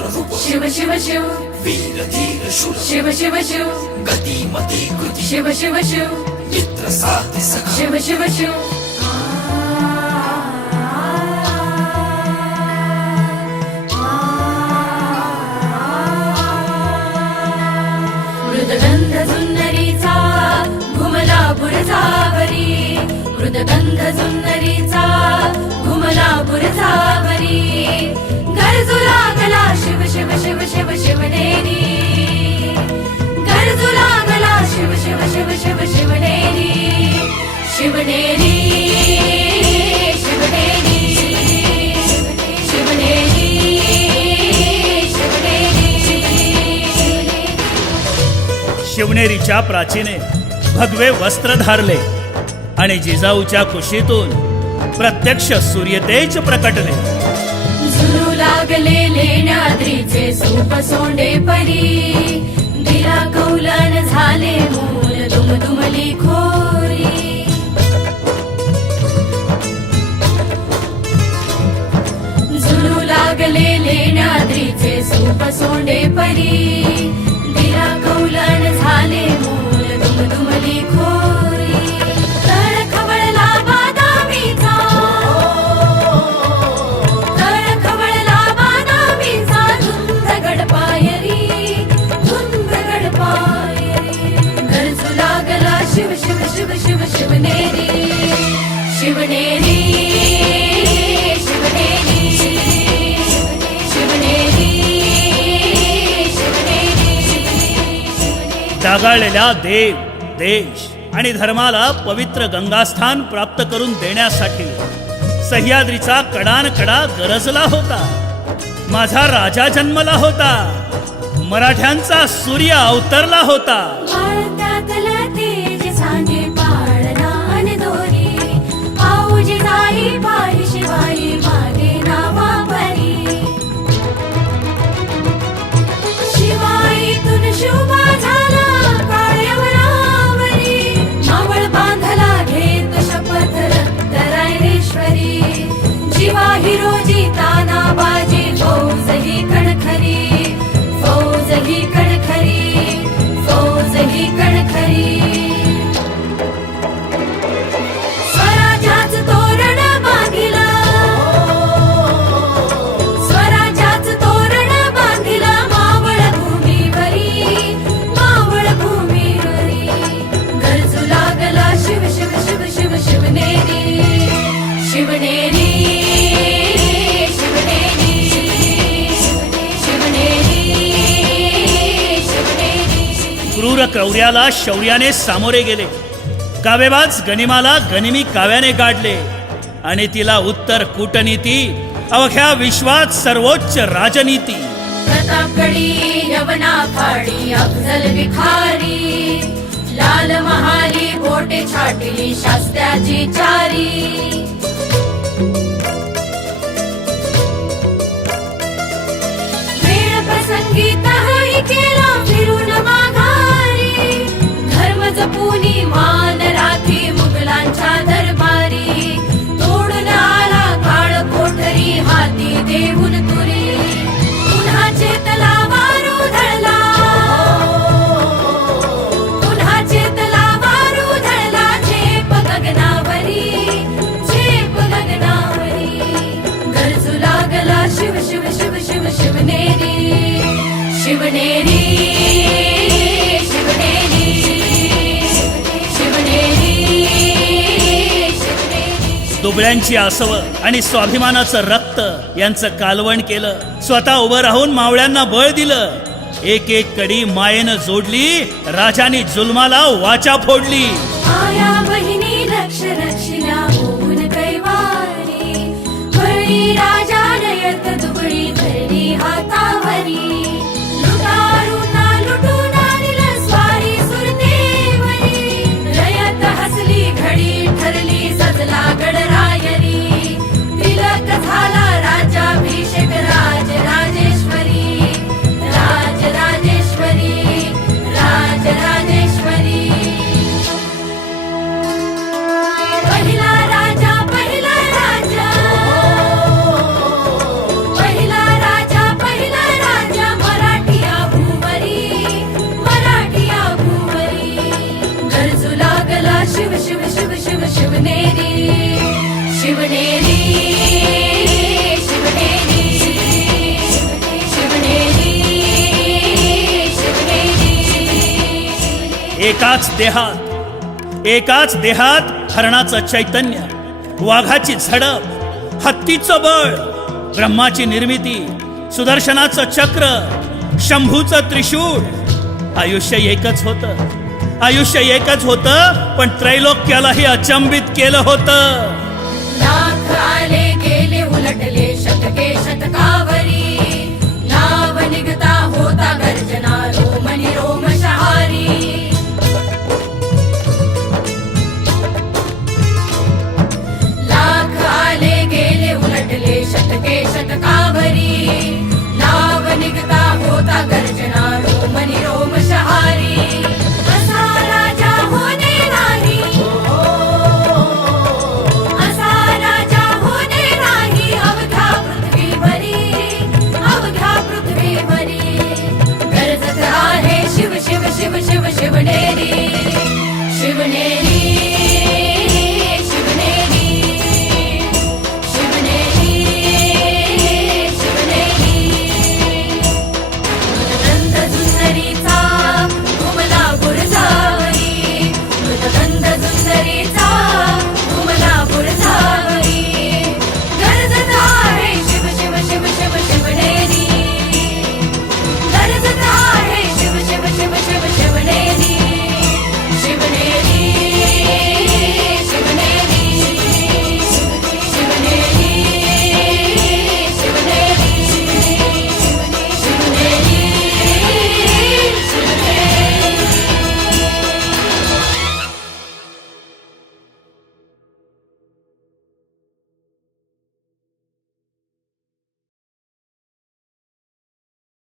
उग्ररूप शिव शिव शिव वीर धीर शूर शिव शिव शिव गतिमती कृती शिव शिव शिव मित्र साथी सखा शिव शिव शिव मृदगंध झुन्नरीचा घुमला बुरजावरी मृदगंध झुन्नरीचा घुमला बुरजावरी गरजू लागला शिव शिव शिव शिव शिवनेरी गरजू लागला शिव शिव शिव शिव शिवनेरी शिवनेरी शिवनेरी शिवनेरी शिवनेरीच्या प्राचीने भगवे वस्त्र धारले आणि जिजाऊच्या कुशीतून प्रत्यक्ष सूर्यतेज प्रकटले. झुलू लागले लेण्याद्रीचे सूप सोंडे परी दिला कौलन झाले मूल दुमदुमली खोरी झुलू लागले लेण्याद्रीचे सूप सोंडे परी दिला कौलन झाले मूल दुमदुमली खोरी तळ खवळला बादामीचा तळ खवळला बादामीचा धुंद गडपायरी धुंद गडपायरी गरजू लागला शिव शिव शिव शिव शिवनेरी शिवनेरी शिवनेरी शिवनेरी डागाळलेल्या देव देश आणि धर्माला पवित्र गंगास्थान प्राप्त करून देण्यासाठी सह्याद्रीचा कडानकडा गरजला होता. माझा राजा जन्मला होता. मराठ्यांचा सूर्य अवतरला होता. भारतातला तेज सांगे पाळणा आणि दोरी आऊजी जाई पाही शिवाई मागे नावा परी शिवाईतून शुभा झाला काळ्यावरावरी मावळ बांधला घेत शपथ रक्तरायरेश्वरी जीवा हिरोजी ताना बाजी फौज ही कणखरी फौज ही कणखरी फौज ही कणखरी स्वराज्याच तोरण बांधिला स्वराज्याच तोरण बांधिला मावळ भूमीवरी मावळ भूमीवरी गरजू लागला शिव शिव शिव शिव शिवनेरी शिवनेरी शिवनेरी शिवनेरी शिवनेरी क्रूर क्रौर्याला शौर्याने सामोरे गेले. कावेबाज गनिमाला गनिमी काव्याने गाडले आणि तिला उत्तर कूटनीती अवघ्या विश्वात सर्वोच्च राजनीती. प्रतापगडी यवना फाडी अफजल विखारी लाल महाली बोटे छाटली शास्त्याची चारी वेळ प्रसंगी तहाई केला फिरून माघारी धर्म जपुनी मान राखी मुघलांच्या दरबारी तोडून आला काळ कोठरी हाती देऊन तुरी पुन्हा चेतला वारू धळला पुन्हा चेतला वारू धळला झेप गगनावरी गरजू लागला शिव शिव शिव शिव शिवनेरी शिवनेरी शिवनेरी शिवनेरी शिवनेरी दुबळ्यांची आसव आणि स्वाभिमानाचं रक्त यांचं कालवण केलं. स्वतः उभं राहून मावळ्यांना बळ दिलं. एक एक कडी मायेनं जोडली. राजानी जुलमाला वाचा फोडली. आया बहिणी लक्ष रक्षिला होऊन कैवारी बळी राजा नयत दुबळी धरली हातावरी लुटारूना लुटून आणलं स्वारी सुरतेवरी रयत हसली घडी ठरली सजला गडरायरी तिलक झाला राज्याभिषेक राज राजेश्वरी राज राजेश्वरी राज राजेश्वरी पहिला राजा शिवनेरी शिवनेरी शिवनेरी शिवनेरी शिवनेरी एकाच देहात हरणाचं चैतन्य, वाघाची झडप, हत्तीचं बळ, ब्रह्माची निर्मिती, सुदर्शनाचं चक्र, शंभूचं त्रिशूळ. आयुष्य एकच होतं, पण त्रैलोक्यालाही अचंबित केलं होतं. लाख आले गेले उलटले शतके शतकावरी